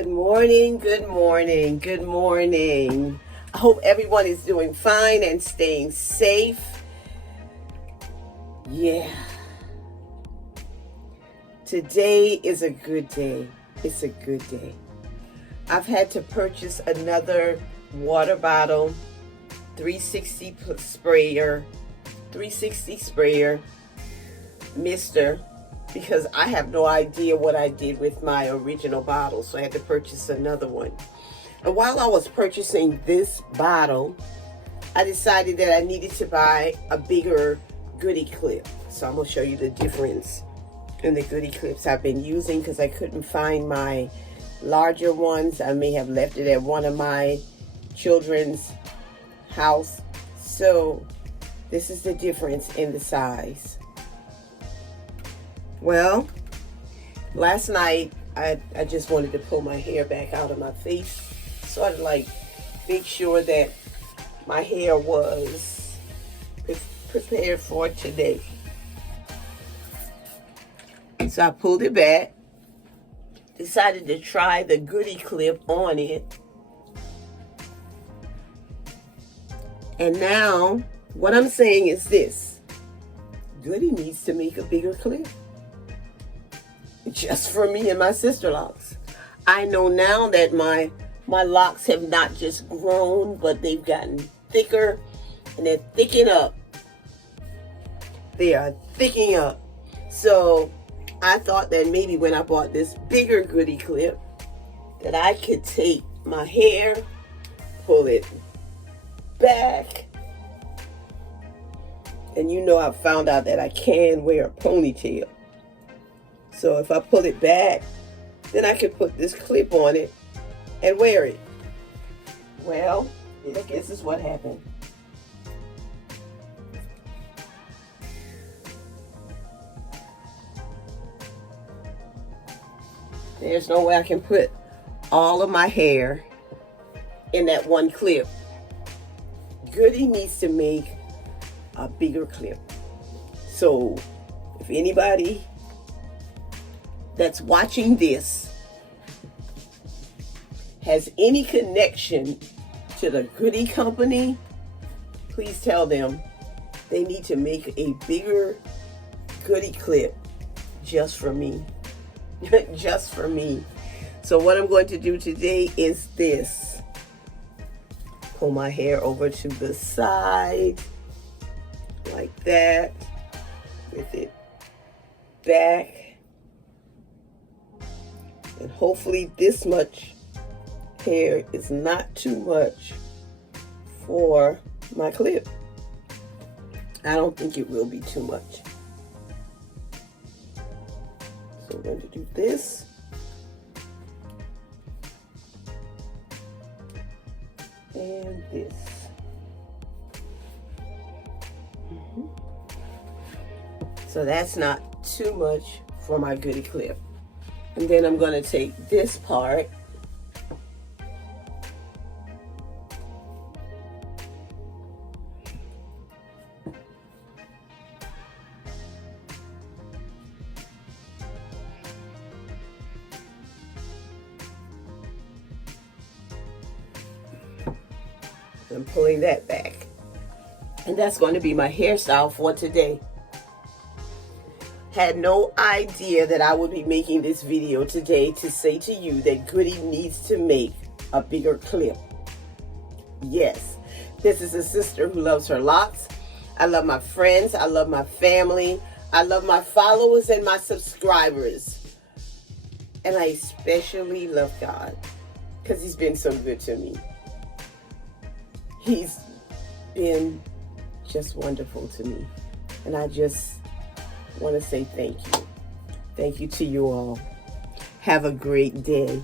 Good morning, good morning, good morning. I hope everyone is doing fine and staying safe. Yeah. Today is a good day. It's a good day. I've had to purchase another water bottle, 360 sprayer, mister, because I have no idea what I did with my original bottle, so I had to purchase another one. And while I was purchasing this bottle, I decided that I needed to buy a bigger Goody clip. So I'm going to show you the difference in the Goody clips I've been using, because I couldn't find my larger ones. I may have left it at one of my children's house. So this is the difference in the size. Well, last night I just wanted to pull my hair back out of my face, sort of like make sure that my hair was prepared for today. So I pulled it back, decided to try the Goody clip on it. And now what I'm saying is this: Goody needs to make a bigger clip. Just for me and my Sisterlocks. I know now that my locks have not just grown, but they've gotten thicker, and they're thickening up. They are thickening up. So I thought that maybe when I bought this bigger Goody clip, that I could take my hair, pull it back, and you know, I found out that I can wear a ponytail. So if I pull it back, then I can put this clip on it and wear it. Well, this is what happened. There's no way I can put all of my hair in that one clip. Goody needs to make a bigger clip. So if anybody that's watching this has any connection to the Goody company, please tell them they need to make a bigger Goody clip just for me. Just for me. So what I'm going to do today is this: pull my hair over to the side like that, with it back. And hopefully this much hair is not too much for my clip. I don't think it will be too much. So I'm going to do this. And this. So that's not too much for my Goody clip. And then I'm going to take this part and pulling that back. And that's going to be my hairstyle for today. Had no idea that I would be making this video today to say to you that Goody needs to make a bigger clip. Yes, this is a sister who loves her locks. I love my friends. I love my family. I love my followers and my subscribers. And I especially love God, because He's been so good to me. He's been just wonderful to me. And I just want to say thank you. Thank you to you all. Have a great day.